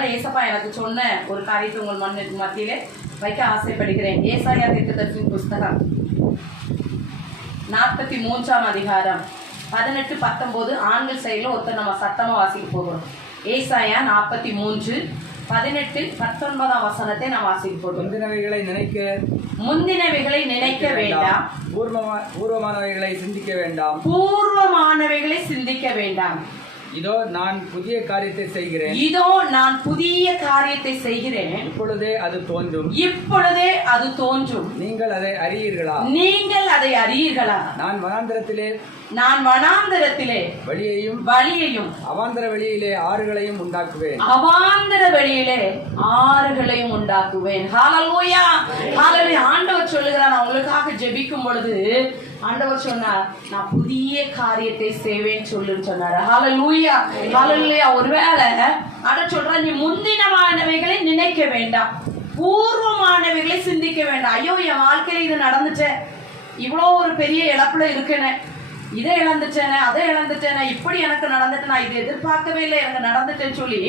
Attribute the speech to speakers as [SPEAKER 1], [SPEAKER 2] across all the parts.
[SPEAKER 1] அதனால ஏசப்பா எனக்கு சொன்ன ஒரு காரியத்தை உங்கள் மண்ணு மத்தியிலே வைக்க ஆசைப்படுகிறேன். ஏசாயா தீர்க்கதரிசியின் புஸ்தகம் நாற்பத்தி மூன்றாம் அதிகாரம் பதினெட்டு பத்தொன்பது ஆண்கள் சைடில் ஒருத்தர் நம்ம சத்தமா வாசிக்க போகிறோம். ஏசாயா நாற்பத்தி மூன்று பதினெட்டு பத்தொன்பதாம் வசனத்தை நாம் வாசிக்க போகிறோம்.
[SPEAKER 2] முந்தினவைகளை நினைக்க
[SPEAKER 1] முந்தினவைகளை நினைக்க வேண்டாம்.
[SPEAKER 2] பூர்வமா பூர்வமானவைகளை சிந்திக்க வேண்டாம்.
[SPEAKER 1] பூர்வமானவைகளை சிந்திக்க வேண்டாம்.
[SPEAKER 2] இதோ நான் புதிய காரியத்தை செய்கிறேன்.
[SPEAKER 1] இதோ நான் புதிய காரியத்தை செய்கிறேன்.
[SPEAKER 2] இப்பொழுதே அது தோன்றும்.
[SPEAKER 1] இப்பொழுதே அது தோன்றும்.
[SPEAKER 2] நீங்கள் அதை அறியீர்களா?
[SPEAKER 1] நீங்கள் அதை அறியீர்களா?
[SPEAKER 2] நான் வனாந்திரத்திலே
[SPEAKER 1] நான் வனாந்தரத்திலே
[SPEAKER 2] வழியையும்
[SPEAKER 1] வழியையும்
[SPEAKER 2] அவாந்தர வெளியிலே ஆறுகளையும் உண்டாக்குவேன்.
[SPEAKER 1] அவாந்தர வெளியிலே ஆறுகளையும் உண்டாக்குவேன். ஹalleluya. ஹalleluya. ஆண்டவர் சொல்லுகிறார் நான் உங்களுக்காக ஜெபிக்கும் பொழுது ஆண்டவர் சொன்னார் நான் புதிய காரியத்தை செய்வேன் சொல்லுன்னு சொன்னார். ஹalleluya. ஹalleluya. ஒருவேளை ஆண்டவர் சொல்றார் நீ முந்தினமானவைகளை நினைக்க வேண்டாம். பூர்வமானவைகளை சிந்திக்க வேண்டாம். ஐயோ என் வாழ்க்கையில இது நடந்துச்சே. இவ்வளோ ஒரு பெரிய இழப்புல இருக்கேனே. இதை இழந்துட்டேனே அதை இழந்துட்டேனே இப்படி எனக்கு நடந்துட்டு நான் இதை எதிர்பார்க்கவே இல்லை எனக்கு நடந்துட்டேன்னு சொல்லி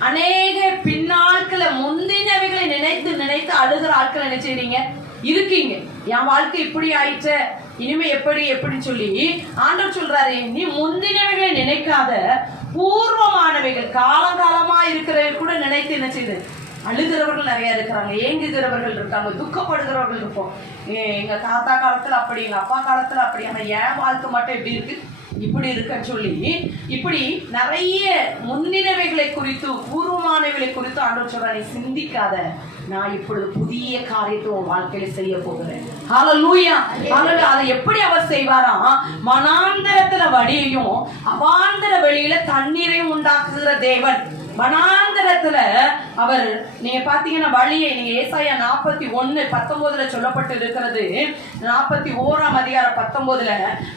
[SPEAKER 1] அநேக பின்னாட்களை முந்தினவைகளை நினைத்து நினைத்து அழுகிற ஆட்கள் என்ன இருக்கீங்க. என் வாழ்க்கை இப்படி ஆயிட்ட இனிமே எப்படி எப்படின்னு சொல்லி ஆண்டவர் சொல்றாரு நீ முந்தினவைகளை நினைக்காத பூர்வமானவைகள் காலங்காலமா இருக்கிறவங்க கூட நினைத்து என்ன செய்யுது அழுகிறவர்கள் நிறைய இருக்கிறாங்க ஏங்குகிறவர்கள் இருக்காங்க துக்கப்படுகிறவர்கள் இருப்போம். ஏ- எங்க தாத்தா காலத்துல அப்படி எங்க அப்பா காலத்துல அப்படி ஆனா என் வாழ்க்கை மட்டும் எப்படி இருக்கு? இப்படி இருக்குன்னு சொல்லி இப்படி நிறைய முன்னினவைகளை குறித்து பூர்வமானவைகளை குறித்து ஆண்டவர் சொல்ற நீ சிந்திக்காத. நான் இப்பொழுது புதிய காரியத்தை உன் வாழ்க்கையில செய்ய போகிறேன். அதை எப்படி அவர் செய்வாராம் மனாந்தரத்துல வழியையும் அவாந்தர வெளியில தண்ணீரையும் உண்டாக்குகிற தேவன். மனாந்தரத்துல அவர் நீங்க பாத்தீங்கன்னா வழியை நீங்க ஏசாயா நாற்பத்தி ஒன்னு பத்தொன்பதுல சொல்லப்பட்டு இருக்கிறது. நாற்பத்தி ஓராம் அதிகாரம் பத்தொன்பதுல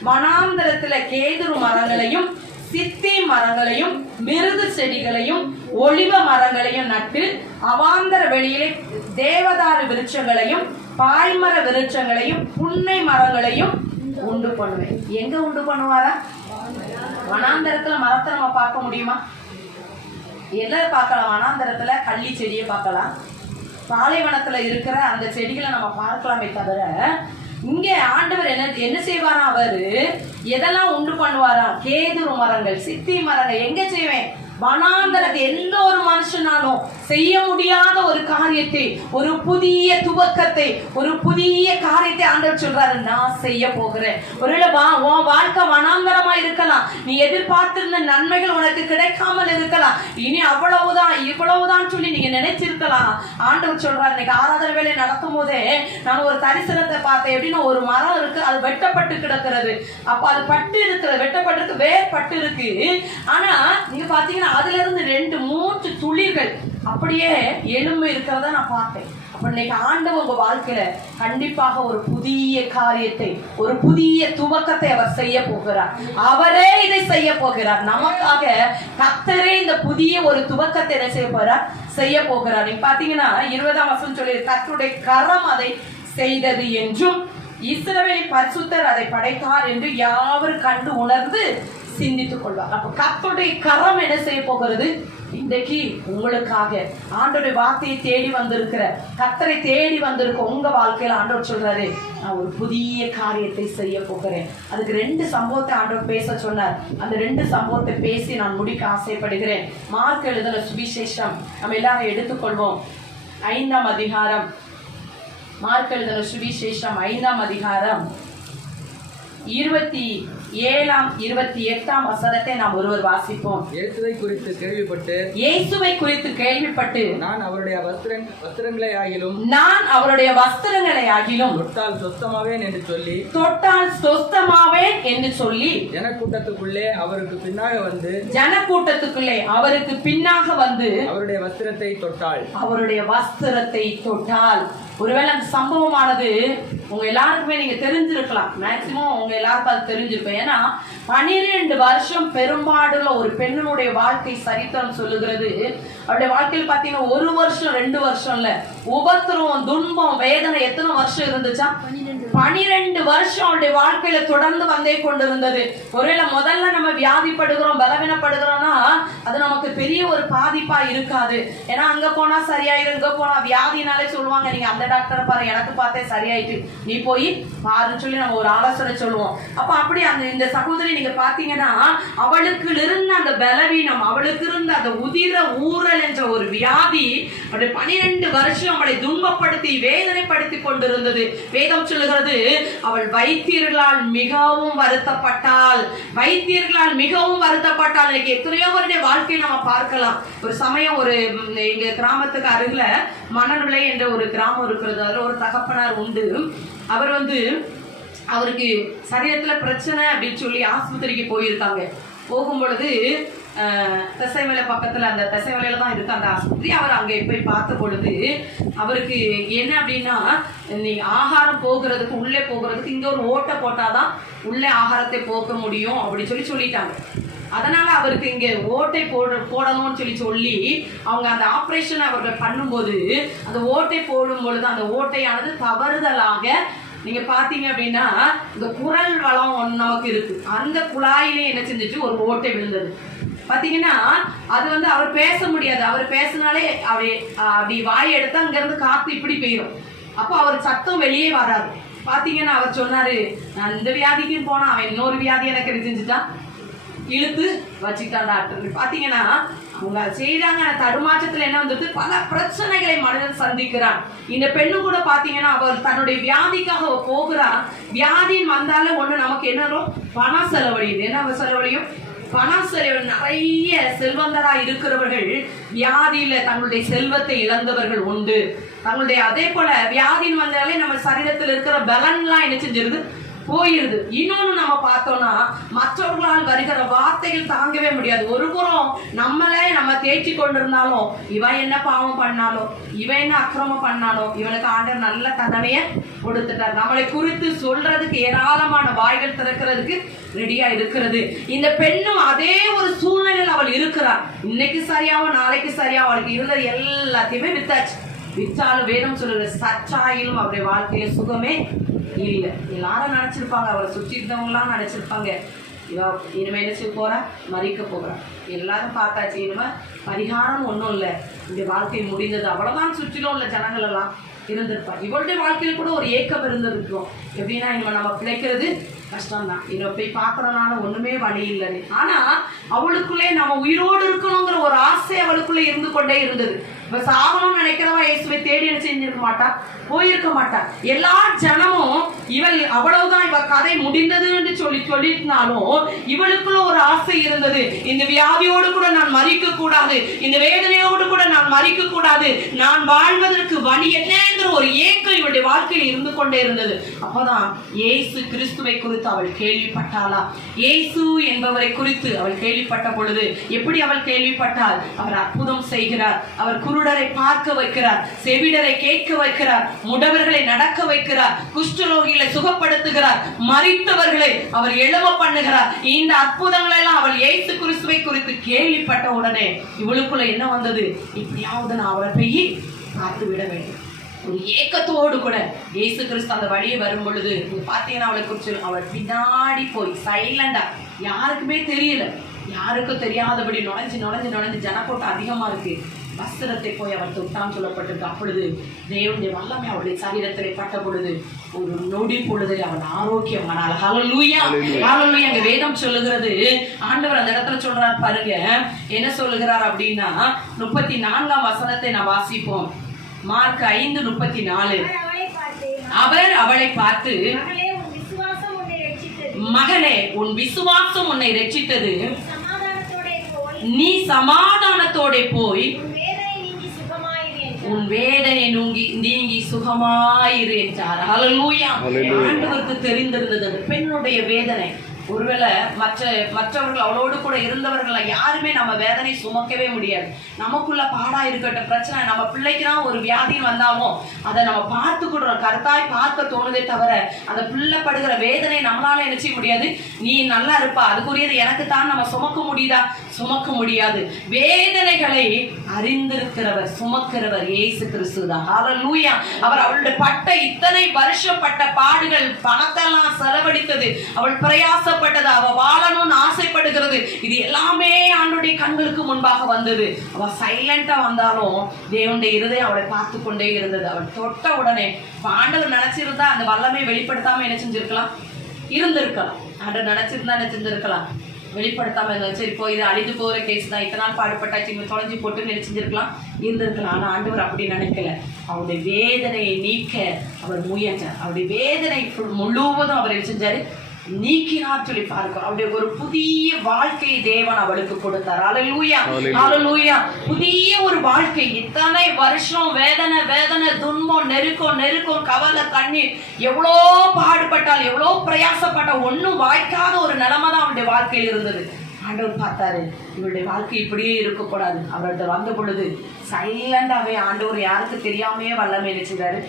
[SPEAKER 1] வனாந்தரத்துல கேதுரு மரங்களையும் சித்தி மரங்களையும் மிருது செடிகளையும் ஒளிவ மரங்களையும் நட்டு அவாந்தர வெளியிலே தேவதாரு விருட்சங்களையும் பாய்மர விருட்சங்களையும் புன்னை மரங்களையும் உண்டு பண்ணுவேன். எங்க உண்டு பண்ணுவாரா? வனாந்தரத்துல மரத்தை நம்ம பார்க்க முடியுமா? எதை பார்க்கலாம்? வனாந்தரத்தில் கள்ளி செடியை பார்க்கலாம். பாலைவனத்தில் இருக்கிற அந்த செடிகளை நம்ம பார்க்கலாமே தவிர இங்கே ஆண்டவர் என்ன என்ன செய்வாராம் அவரு? எதெல்லாம் உண்டு பண்ணுவாராம் கேதுரு மரங்கள் சித்தி மரங்கள். எங்க செய்வேன்? வனாந்தரத்தை எந்த ஒரு மனுஷனாலும் செய்ய முடியாத ஒரு காரியத்தை ஒரு புதிய துவக்கத்தை ஒரு புதிய காரியத்தை ஆண்டவர் சொல்றாரு நான் செய்ய போகிறேன். ஒருவேளை வா உன் வாழ்க்கை வனாந்தரமா இருக்கலாம். நீ எதிர்பார்த்திருந்த நன்மைகள் உனக்கு கிடைக்காமல் இருக்கலாம். இனி அவ்வளவுதான் இவ்வளவுதான் சொல்லி நீங்க நினைச்சிருக்கலாம். ஆண்டவர் சொல்றாரு இன்னைக்கு ஆராதனை வேலை நடத்தும் போதே நான் ஒரு தரிசனத்தை பார்த்தேன். எப்படி அப்படின்னு ஒரு மரம் இருக்கு அது வெட்டப்பட்டு கிடக்கிறது. அப்ப அது பட்டு இருக்கிற வெட்டப்பட்டிருக்கு வேர் பட்டு இருக்கு. ஆனா நீங்க பாத்தீங்கன்னா அதுல இருந்து ரெண்டு மூன்று துளிர்கள் அப்படியே எலும்பு இருக்கிறத நான் பார்த்தேன். இன்னைக்கு ஆண்டவர் உங்க வாழ்க்கையில கண்டிப்பாக ஒரு புதிய காரியத்தை ஒரு புதிய துவக்கத்தை அவர் செய்ய போகிறார். அவரே இதை செய்ய போகிறார். நமக்காக கத்தரே இந்த புதிய ஒரு துவக்கத்தை என்ன செய்ய போறார்? செய்ய போகிறார். நீங்க பாத்தீங்கன்னா இருபதாம் வருஷம் சொல்லி கத்தருடைய கரம் அதை செய்தது என்றும் இஸ்ரவேலின் பரிசுத்தர் அதை படைத்தார் என்று யாவரும் கண்டு உணர்ந்து சிந்தித்துக் கொள்வார். அப்ப கத்துடைய கரம் என்ன செய்ய போகிறது? இன்றைக்கு உங்களுக்காக ஆண்டோடைய வார்த்தையை தேடி வந்திருக்கிற கத்தரை தேடி வந்திருக்க உங்க வாழ்க்கையில ஆண்டவர் சொல்றாரு நான் ஒரு புதிய காரியத்தை செய்ய போகிறேன். அதுக்கு ரெண்டு சம்பவத்தை ஆண்டவர் பேச சொன்னார். அந்த ரெண்டு சம்பவத்தை பேசி நான் முடிக்க ஆசைப்படுகிறேன். மார்க் எழுதின சுவிசேஷம் நம்ம எல்லாரும் எடுத்துக்கொள்வோம். ஐந்தாம் அதிகாரம் மார்க் எழுதின சுவிசேஷம் ஐந்தாம் அதிகாரம் இருபத்தி ஏழாம் இருபத்தி எட்டாம் வசனத்தை நாம் ஒருவர் வாசிப்போம்.
[SPEAKER 2] இயேசுவை குறித்து கேள்விப்பட்டு
[SPEAKER 1] இயேசுவை குறித்து கேள்விப்பட்டு
[SPEAKER 2] நான் அவருடைய வஸ்திரங் வஸ்திரங்களை ஆகிலும்
[SPEAKER 1] நான் அவருடைய வஸ்திரங்களை ஆகிலும்
[SPEAKER 2] தொட்டால் சொஸ்தமாவேன் என்று சொல்லி
[SPEAKER 1] தொட்டால் சொஸ்தமாவேன் என்று சொல்லி
[SPEAKER 2] ஜனக்கூட்டத்துக்குள்ளே அவருக்கு பின்னாக வந்து
[SPEAKER 1] ஜனக்கூட்டத்துக்குள்ளே அவருக்கு பின்னாக வந்து
[SPEAKER 2] அவருடைய வஸ்திரத்தை தொட்டாள்.
[SPEAKER 1] அவருடைய வஸ்திரத்தை தொட்டால் ஒருவேளை அந்த சம்பவமானது உங்க எல்லாருக்குமே நீங்க தெரிஞ்சிருக்கலாம். மேக்சிமம் உங்க எல்லாருக்கும் அது தெரிஞ்சிருக்கும். ஏன்னா பனிரெண்டு வருஷம் பெரும்பாடுல ஒரு பெண்ணினுடைய வாழ்க்கை சரித்திரம் சொல்லுகிறது. அவருடைய வாழ்க்கையில் பாத்தீங்கன்னா ஒரு வருஷம் ரெண்டு வருஷம் இல்ல உபத்திரம் துன்பம் வேதனை எத்தனை வருஷம் இருந்துச்சா? பனிரெண்டு வருஷம் அவருடைய வாழ்க்கையில தொடர்ந்து வந்தே கொண்டிருந்தது. ஒருவேளை முதல்ல நம்ம வியாதிப்படுகிறோம் பலவீனப்படுகிறோம்னா அது நமக்கு பெரிய ஒரு பாதிப்பா இருக்காது. ஏன்னா அங்க போனா சரியாயிரும் இங்க போனா வியாதினாலே சொல்லுவாங்க நீங்க அந்த டாக்டரை பாரு எனக்கு பார்த்தே சரியாயிட்டு நீ போய் பாருன்னு சொல்லி நம்ம ஒரு ஆலோசனை சொல்லுவோம். அப்ப அப்படி அந்த இந்த சகோதரி நீங்க பாத்தீங்கன்னா அவளுக்கு இருந்த அந்த பலவீனம் அவளுக்கு இருந்த அந்த உதிர ஊரல் என்ற ஒரு வியாதி அப்படி பனிரெண்டு வருஷம் அவளை துன்பப்படுத்தி வேதனைப்படுத்தி கொண்டிருந்தது. வேதம் சொல்லுகிறது அவள் வைத்தியர்களால் மிகவும் வருத்தப்பட்டாள். வைத்தியர்களால் மிகவும் வருத்தப்பட்டாள். இன்னைக்கு எத்தனையோ வருடைய வாழ்க்கையை நம்ம பார்க்கலாம். ஒரு சமயம் ஒரு எங்க கிராமத்துக்கு அருகில மணல்விளை என்ற ஒரு கிராமம் இருக்கிறது. அதில் ஒரு தகப்பனார் உண்டு. அவர் வந்து அவருக்கு சரீரத்துல பிரச்சனை அப்படின்னு சொல்லி ஆஸ்பத்திரிக்கு போயிருக்காங்க. போகும் பொழுது தசைவலை பக்கத்தில் பக்கத்துல அந்த தசைவலையில தான் இருக்கு அந்த ஆஸ்பத்திரி அவர் அங்கே போய் பார்த்த பொழுது அவருக்கு என்ன அப்படின்னா நீ ஆகாரம் போகிறதுக்கு உள்ளே போகிறதுக்கு இங்க ஒரு ஓட்டை போட்டாதான் உள்ளே ஆகாரத்தை போக்க முடியும் அப்படின்னு சொல்லி சொல்லிட்டாங்க. அதனால அவருக்கு இங்க ஓட்டை போட போடணும்னு சொல்லி சொல்லி அவங்க அந்த ஆப்ரேஷன் அவர்கள் பண்ணும்போது அந்த ஓட்டை போடும் பொழுது அந்த ஓட்டையானது தவறுதலாக நீங்க பாத்தீங்க அப்படின்னா இந்த குரல் வளம் நமக்கு இருக்கு. அந்த குழாயிலே என்ன செஞ்சிச்சு? ஒரு ஓட்டை விழுந்தது. பாத்தீங்கன்னா அது வந்து அவர் பேச முடியாது. அவர் பேசினாலே அப்படி அப்படி வாய் எடுத்து அங்க இருந்து காத்து இப்படி போயிடும் அப்போ அவர் சத்தம் வெளியே வராது. பாத்தீங்கன்னா அவர் சொன்னாரு நான் இந்த வியாதிக்கும் போனா அவன் இன்னொரு வியாதி எனக்கு என்ன செஞ்சுட்டான் இழுத்து வச்சுக்கிட்டான் டாக்டர் பாத்தீங்கன்னா அவங்க செய்தாங்க தடுமாற்றத்துல என்ன வந்தது பல பிரச்சனைகளை மனிதன் சந்திக்கிறான். இந்த பெண்ணு கூட பாத்தீங்கன்னா அவர் தன்னுடைய வியாதிக்காக போகிறான் வியாதின்னு வந்தாலும் ஒண்ணு நமக்கு என்ன பணம் செலவழியுது. என்ன செலவழியும்? பணம் நிறைய செல்வந்தரா இருக்கிறவர்கள் வியாதியில தங்களுடைய செல்வத்தை இழந்தவர்கள் உண்டு. தங்களுடைய அதே போல வியாதின்னு வந்தாலே நம்ம சரீரத்தில் இருக்கிற பலன்லாம் என்ன செஞ்சிருது? போயிருது. இன்னொன்னு நம்ம பார்த்தோம்னா மற்றவர்களால் வருகிற வார்த்தைகள் தாங்கவே முடியாது. ஒரு புறம் நம்மளே நம்ம தேய்ச்சி கொண்டிருந்தாலும் இவன் என்ன பாவம் பண்ணாலும் இவன் என்ன அக்கிரமம் பண்ணாலும் இவனுக்கு ஆண்டர் நல்ல தண்டனைய கொடுத்துட்டார். நம்மளை குறித்து சொல்றதுக்கு ஏராளமான வாய்கள் திறக்கிறதுக்கு ரெடியா இருக்கிறது. இந்த பெண்ணும் அதே ஒரு சூழ்நிலையில் அவள் இருக்கிறார் இன்னைக்கு சரியாவும் நாளைக்கு சரியா அவளுக்கு இருந்தது எல்லாத்தையுமே வித்தாச்சு. விற்றாலும் வேணும் சொல்லுற சச்சாயிலும் அவருடைய வாழ்க்கையில சுகமே இல்லை. எல்லாரும் நினைச்சிருப்பாங்க அவரை சுற்றி இருந்தவங்களாம் நினைச்சிருப்பாங்க. இவ இனிமே என்ன செய்ய போறா? மறிக்க போகிறா எல்லாரும் பார்த்தாச்சு இனிமே பரிகாரம் ஒன்றும் இல்லை. இந்த வாழ்க்கை முடிந்தது. அவ்வளோதான் சுற்றிலும் உள்ள ஜனங்கள் எல்லாம் இருந்திருப்பா இவளுடைய வாழ்க்கையில் கூட ஒரு ஏக்கம் இருந்திருக்கும். எப்படின்னா இனிமே நம்ம பிழைக்கிறது கஷ்டம்தான். இதை போய் பார்க்கறதுனால ஒண்ணுமே வழி இல்லைன்னு ஆனா அவளுக்குள்ளே நம்ம உயிரோடு இருக்கணுங்கிற ஒரு ஆசை அவளுக்குள்ளே இருந்து கொண்டே இருந்தது. இப்ப சாகணும்னு நினைக்கிறவ இயேசுவை தேடி என்ன செஞ்சிருக்க மாட்டா? போயிருக்க மாட்டா. எல்லா ஜனமும் இவள் அவ்வளவுதான் இவ கதை முடிந்ததுன்னு சொல்லி சொல்லினாலும் இவளுக்குள்ள ஒரு ஆசை இருந்தது. இந்த வியாதியோடு கூட நான் மறிக்க கூடாது. இந்த வேதனையோடு கூட நான் மறிக்க கூடாது. நான் வாழ்வதற்கு வழி என்னங்கிற ஒரு ஏக்கம் இவளுடைய வாழ்க்கையில் இருந்து கொண்டே இருந்தது. அப்பதான் இயேசு கிறிஸ்துவை குறித்து அவள் கேள்விப்பட்டாளா? இயேசு என்பவரை குறித்து அவள் கேள்விப்பட்ட பொழுது எப்படி அவள் கேள்விப்பட்டாள்? அவர் அற்புதம் செய்கிறார். அவர் குரு குருடரை பார்க்க வைக்கிறார் செவிடரை கேட்க வைக்கிறார் முடவர்களை நடக்க வைக்கிறார் குஷ்டரோகிகளை சுகப்படுத்துகிறார் மறித்தவர்களை அவர் எழும பண்ணுகிறார். இந்த அற்புதங்களை எல்லாம் அவள் இயேசு கிறிஸ்துவை குறித்து கேள்விப்பட்ட உடனே இவளுக்குள்ள என்ன வந்தது? இப்படியாவது நான் அவளை போய் பார்த்து விட வேண்டும். ஒரு ஏக்கத்தோடு கூட இயேசு கிறிஸ்து அந்த வழியே வரும் பொழுது பார்த்தீங்கன்னா பாத்தீங்கன்னா அவளை குறிச்சு அவள் பின்னாடி போய் சைலண்டா யாருக்குமே தெரியல. யாருக்கும் தெரியாதபடி நுழைஞ்சு நுழைஞ்சு நுழைஞ்சு ஜனக்கூட்டம் அதிகமா இருக்கு. வஸ்திரத்தை போய் அவர் தொட்டான் சொல்லப்பட்டிருக்கு. அப்பொழுது தேவனுடைய வல்லமை அவளுடைய சரீரத்திலே பட்ட பொழுது ஒரு நொடி பொழுதில் அவன் ஆரோக்கியமானாள். ஹalleluya ஹalleluya அங்க வேதம் சொல்லுகிறது. ஆண்டவர் அந்த இடத்துல சொல்றார் பாருங்க. என்ன சொல்லுகிறார் அப்படின்னா முப்பத்தி நான்காம் வசனத்தை நான் வாசிப்போம். மார்க் ஐந்து முப்பத்தி நாலு
[SPEAKER 3] அவர் அவளை பார்த்து
[SPEAKER 1] அவளை
[SPEAKER 3] மகளே உன் விசுவாசம் உன்னை ரட்சித்தது.
[SPEAKER 1] மகனே உன் விசுவாசம் உன்னை ரட்சித்தது.
[SPEAKER 3] சமாதானத்தோடே போய்
[SPEAKER 1] நீ சமாதானத்தோட போய்
[SPEAKER 3] உன் வேதனை நீங்கி சுகமாயிரு என்றார்.
[SPEAKER 1] உன் வேதனை நூங்கி நீங்கி சுகமாயிரு என்றார்.
[SPEAKER 4] Hallelujah.
[SPEAKER 1] ஆண்டவருக்கு தெரிந்திருந்தது அந்த பெண்ணுடைய வேதனை. ஒருவேளை மற்ற மற்றவர்கள் அவளோடு கூட இருந்தவர்கள்? யாருமே நம்ம வேதனை சுமக்கவே முடியாது. நமக்குள்ள பாடா இருக்கட்டும் பிரச்சனை நம்ம பிள்ளைக்கு தான் ஒரு வியாதி வந்தாலும் அதை நம்ம பார்த்துக்கிடுறோம். கருத்தாய் பார்க்க தோணுதே தவிர அந்த பிள்ளை படுகிற வேதனை நம்மளால செய்ய முடியாது? நீ நல்லா இருப்பா. அதுக்குரியது எனக்கு தான் நம்ம சுமக்க முடியுதா? சுமக்க முடியாது. வேதனைகளை அறிந்திருக்கிறவர் சுமக்கிறவர் இயேசு கிறிஸ்து தான். ஹalleluya அவர் அவளுடைய பட்ட இத்தனை வருஷம் பட்ட பாடுகள் பணத்தெல்லாம் செலவழித்தது. அவள் பிரயாசப்பட்டது அவ வாழணும்னு ஆசைப்படுகிறது. இது எல்லாமே ஆண்டுடைய கண்களுக்கு முன்பாக வந்தது. அவ சைலண்டா வந்தாலும் தேவனுடைய இருதயம் அவளை பார்த்து கொண்டே இருந்தது. அவள் தொட்ட உடனே பாண்டவர் ஆண்டவர் நினைச்சிருந்தா அந்த வல்லமை வெளிப்படுத்தாம என்ன செஞ்சிருக்கலாம்? இருந்திருக்கலாம். ஆண்டவர் நினைச்சிருந்தா என்ன செஞ்சிருக்கலாம்? வெளிப்படுத்தாம இருந்தாலும் சரி இப்போ இது அழிந்து போகிற கேஸ் தான். இத்தனை நாள் பாடுபட்டாச்சு இவங்க தொலைஞ்சி போட்டு நினைச்சிருக்கலாம் இருந்திருக்கலாம். ஆனால் ஆண்டவர் அப்படி நினைக்கல. அவருடைய வேதனையை நீக்க அவர் முயன்றார். அவருடைய வேதனை முழுவதும் அவர் செஞ்சாரு? நீக்கினார் சொல்லி பார்க்கிறோம் அவருடைய ஒரு புதிய வாழ்க்கையை தேவன் அவளுக்கு கொடுத்தார். அலலூயா அலலூயா புதிய ஒரு வாழ்க்கை. இத்தனை வருஷம் வேதனை வேதனை துன்பம் நெருக்கம் நெருக்கம் கவலை கண்ணீர் எவ்வளோ பாடுபட்டால் எவ்வளோ பிரயாசப்பட்டால் ஒன்றும் வாய்க்காத ஒரு நிலைமை தான் அவருடைய வாழ்க்கையில் இருந்தது. ஆண்டவர் பார்த்தாரு இவருடைய வாழ்க்கை இப்படியே இருக்கக்கூடாது. அவர்கிட்ட வந்த பொழுது சைலண்டாவே ஆண்டவர் யாருக்கு தெரியாமையே வல்லமை நினைச்சாரு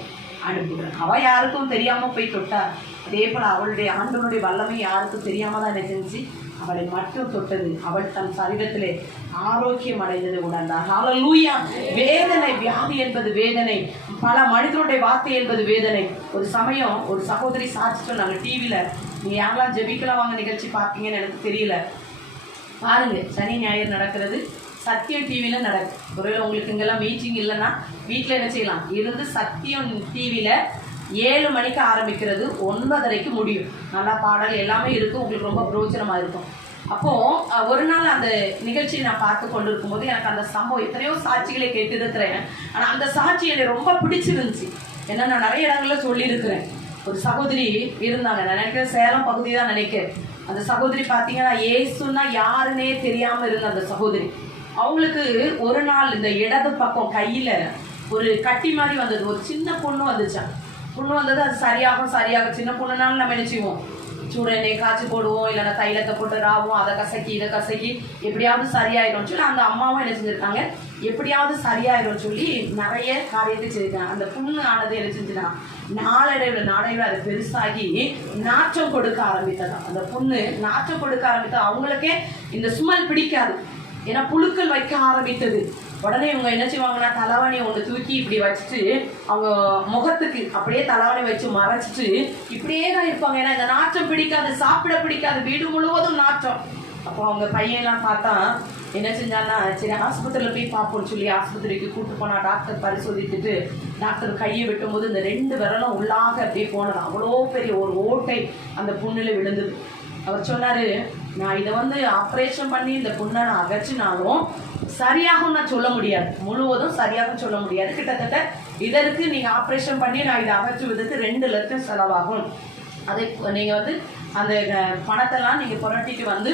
[SPEAKER 1] அனுப்புகிறேன் அவள் யாருக்கும் தெரியாமல் போய் தொட்டா அதே போல் அவளுடைய ஆண்டவனுடைய வல்லமை யாருக்கும் தெரியாமல் தான் நினைச்சிருந்துச்சு அவளை மட்டும் தொட்டது. அவள் தன் சரீரத்திலே ஆரோக்கியம் அடைந்தது உணர்ந்தார் ஹalleluya வேதனை வியாதி என்பது வேதனை. பல மனிதனுடைய வார்த்தை என்பது வேதனை. ஒரு சமயம் ஒரு சகோதரி சாட்சி சொன்னாங்க டிவியில் நீங்கள் யாரெல்லாம் ஜெபிக்கலாம் வாங்க நிகழ்ச்சி பார்த்தீங்கன்னு எனக்கு தெரியல. பாருங்க சனி ஞாயிறு நடக்கிறது. சத்தியம் டிவியில நடக்கும். ஒருவேளை உங்களுக்கு இங்கெல்லாம் மீட்டிங் இல்லைன்னா வீட்டில் என்ன செய்யலாம்? இருந்து சத்தியம் டிவியில ஏழு மணிக்கு ஆரம்பிக்கிறது ஒன்பதரைக்கு முடியும். நல்லா பாடல் எல்லாமே இருக்கும். உங்களுக்கு ரொம்ப பிரோஜனமாக இருக்கும். அப்போ ஒரு நாள் அந்த நிகழ்ச்சியை நான் பார்த்து கொண்டு இருக்கும்போது எனக்கு அந்த சம்பவம் எத்தனையோ சாட்சிகளை கேட்டிருக்கிறேன். ஆனால் அந்த சாட்சி என்னை ரொம்ப பிடிச்சிருந்துச்சு. ஏன்னா நான் நிறைய இடங்கள்ல சொல்லியிருக்கிறேன். ஒரு சகோதரி இருந்தாங்க. நான் நினைக்கிறேன் சேலம் பகுதி தான் நினைக்கிறேன். அந்த சகோதரி பார்த்தீங்கன்னா ஏசுன்னா யாருன்னே தெரியாமல் இருந்த அந்த சகோதரி. அவங்களுக்கு ஒரு நாள் இந்த இடது பக்கம் கையில் ஒரு கட்டி மாதிரி வந்தது. ஒரு சின்ன பொண்ணு வந்துச்சான் பொண்ணு வந்தது அது சரியாகும் சரியாகும். சின்ன பொண்ணுனாலும் நம்ம என்ன செய்வோம்? சூடனே காய்ச்சி போடுவோம் இல்லைன்னா தைலத்தை போட்டு ராவும் அதை கசக்கி இதை கசக்கி எப்படியாவது சரியாயிடும் சொல்லி அந்த அம்மாவும் என்ன செஞ்சிருக்காங்க? எப்படியாவது சரியாயிடும் சொல்லி நிறைய காரியத்தை செய்திருக்காங்க அந்த புண்ணு ஆனது என்ன செஞ்சுனா நாளடைவில் நாளடைவில் அது பெருசாகி நாற்றம் கொடுக்க ஆரம்பித்ததான் அந்த புண்ணு நாற்றம் கொடுக்க ஆரம்பித்தா அவங்களுக்கே இந்த சுமல் பிடிக்காது. ஏன்னா புழுக்கள் வைக்க ஆரம்பித்தது. உடனே இவங்க என்ன செய்வாங்கன்னா தலைவாணி ஒன்று தூக்கி இப்படி வச்சுட்டு அவங்க முகத்துக்கு அப்படியே தலைவாணி வச்சு மறைச்சிட்டு இப்படியே தான் இருப்பாங்க. ஏன்னா இந்த நாற்றம் பிடிக்காது சாப்பிட பிடிக்காது வீடு முழுவதும் நாற்றம். அப்போ அவங்க பையன்லாம் பார்த்தா என்ன செஞ்சான்னா சரி ஆஸ்பத்திரியில் போய் பார்ப்போம்னு சொல்லி ஆஸ்பத்திரிக்கு கூப்பிட்டு போனா டாக்டர் பரிசோதித்துட்டு டாக்டர் கையை வெட்டும்போது இந்த ரெண்டு விரலும் உள்ளாக அப்படியே போனது. அவ்வளோ பெரிய ஒரு ஓட்டை அந்த புண்ணில் விழுந்தது. அவர் சொன்னார் நான் இதை வந்து ஆப்ரேஷன் பண்ணி இந்த புண்ணை நான் அகற்றினாலும் சரியாகும் நான் சொல்ல முடியாது. முழுவதும் சரியாக சொல்ல முடியாது. கிட்டத்தட்ட இதற்கு நீங்க ஆப்ரேஷன் பண்ணி நான் இதை அகற்றுவதற்கு ரெண்டு லட்சம் செலவாகும். அதை நீங்க வந்து அந்த பணத்தெல்லாம் நீங்க புரட்டிட்டு வந்து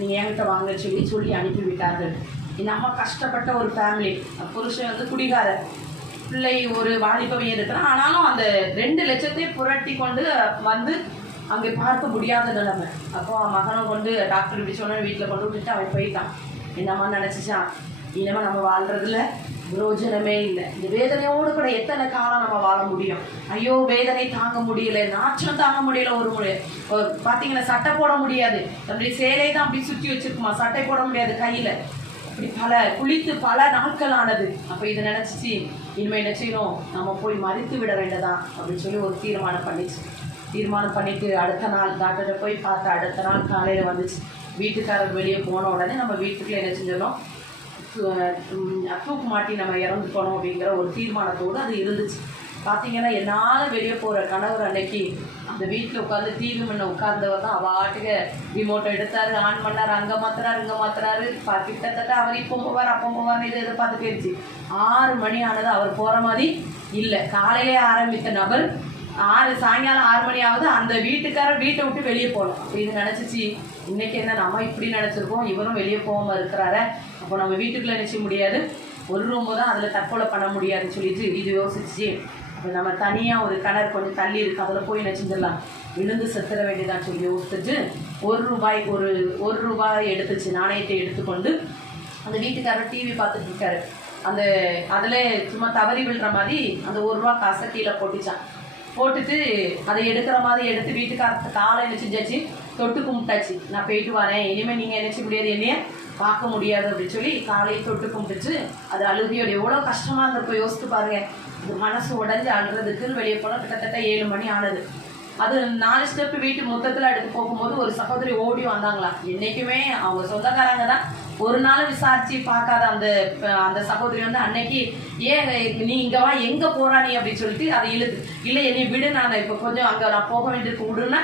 [SPEAKER 1] நீங்க என்கிட்ட வாங்க சொல்லி சொல்லி அனுப்பிவிட்டார்கள் இந்த அம்மா கஷ்டப்பட்ட ஒரு ஃபேமிலி புருஷன் வந்து குடிகார பிள்ளை ஒரு வாலிபவையும் இருக்கிறான். ஆனாலும் அந்த ரெண்டு லட்சத்தையும் புரட்டி கொண்டு வந்து அங்கே பார்க்க முடியாத நிலைமை. அப்போ மகனை கொண்டு டாக்டர் இப்படி சொன்ன வீட்டில் கொண்டு விட்டுட்டு அவன் போயிட்டான். என்னம்மா நினச்சிச்சான் இனிமேல் நம்ம வாழ்றதுல பிரோஜனமே இல்லை. இந்த வேதனையோடு கூட எத்தனை காலம் நம்ம வாழ முடியும்? ஐயோ வேதனை தாங்க முடியல நாச்சம் தாங்க முடியல ஒரு முறை. பார்த்தீங்கன்னா சட்டை போட முடியாது. நம்முடைய சேலை தான் அப்படி சுற்றி வச்சிருக்குமா? சட்டை போட முடியாது கையில். இப்படி பல குளித்து பல நாட்கள் ஆனது அப்போ இதை நினச்சிச்சு இனிமேல் என்ன செய்யணும்? நம்ம போய் மறித்து விட வேண்டதான் அப்படின்னு சொல்லி ஒரு தீர்மானம் பண்ணிச்சு. தீர்மானம் பண்ணிட்டு அடுத்த நாள் டாக்டரை போய் பார்த்து அடுத்த நாள் காலையில் வந்துச்சு. வீட்டுக்காரர் வெளியே போன உடனே நம்ம வீட்டுக்குள்ளே என்ன செஞ்சிடணும்? தூக்கு மாட்டி நம்ம இறந்து போனோம் அப்படிங்கிற ஒரு தீர்மானத்தோடு அது இருந்துச்சு. பார்த்தீங்கன்னா என்னால் வெளியே போகிற கணவர் அன்னைக்கு அந்த வீட்டில் உட்காந்து டிவி முன்ன உட்கார்ந்தவர் தான். அவாட்டுக்கு ரிமோட்டை எடுத்தார் ஆன் பண்ணார் அங்கே மாத்துறாரு இங்கே மாத்துறாரு. ப- கிட்டத்தட்ட அவர் இப்போ போவார் அப்போ போவார் இதை இதை பார்த்து போயிடுச்சு ஆறு மணி ஆனது அவர் போகிற மாதிரி இல்லை. காலையிலே ஆரம்பித்த நபர் ஆறு சாயங்காலம் ஆறு மணி ஆகுது அந்த வீட்டுக்காரர் வீட்டை விட்டு வெளியே போகணும். இது நினச்சிச்சு இன்னைக்கு என்ன நம்ம இப்படி நினச்சிருக்கோம்? இவரும் வெளியே போகாமல் இருக்கிறாரு. அப்போ நம்ம வீட்டுக்குள்ளே நினைச்ச முடியாது. ஒரு ரூம் தான் அதில் தற்கொலை பண்ண முடியாதுன்னு சொல்லிட்டு இது யோசிச்சு அப்போ நம்ம தனியாக ஒரு கிணறு கொஞ்சம் தள்ளி இருக்கு அதில் போய் நினைச்சிடலாம். விழுந்து செத்துற வேண்டியதான் சொல்லி யோசிச்சுட்டு ஒரு ரூபாய் ஒரு ஒரு ரூபாய் எடுத்துச்சு நாணயத்தை எடுத்துக்கொண்டு அந்த வீட்டுக்காரர் டிவி பார்த்துட்டு இருக்காரு. அந்த அதில் சும்மா தவறி விழுற மாதிரி அந்த ஒரு ரூபா காசை கீழே போட்டுச்சான். போட்டுட்டு அதை எடுக்கிற மாதிரி எடுத்து வீட்டுக்காரத்து காலை என்ன செஞ்சாச்சு தொட்டு கும்பிட்டாச்சு. நான் போயிட்டு வரேன். இனிமேல் நீங்கள் என்ன செய்ய முடியாது? என்னைய பார்க்க முடியாது அப்படின்னு சொல்லி காலையை தொட்டு கும்பிட்டுச்சு. அது அழுகையோட எவ்வளோ கஷ்டமாக இருந்திருக்கும் யோசித்து பாருங்க. இது மனசு உடஞ்சி அழுறதுக்குன்னு வெளியே போனால் கிட்டத்தட்ட ஏழு மணி ஆனது. அது நாலு ஸ்டெப் வீட்டு மொத்தத்தில் எடுத்து போகும்போது ஒரு சகோதரி ஓடி வந்தாங்களா? என்றைக்குமே அவங்க சொந்தக்காரங்க தான். ஒரு நாள் விசாரிச்சு பார்க்காத அந்த அந்த சகோதரி வந்து அன்னைக்கு ஏன் நீ இங்க வா எங்க போறா நீ? அப்படின்னு சொல்லிட்டு அதை இழுது இல்லை என்னை விடு நான் இப்ப கொஞ்சம் அங்க நான் போக வேண்டியிருக்கு விடுன்னா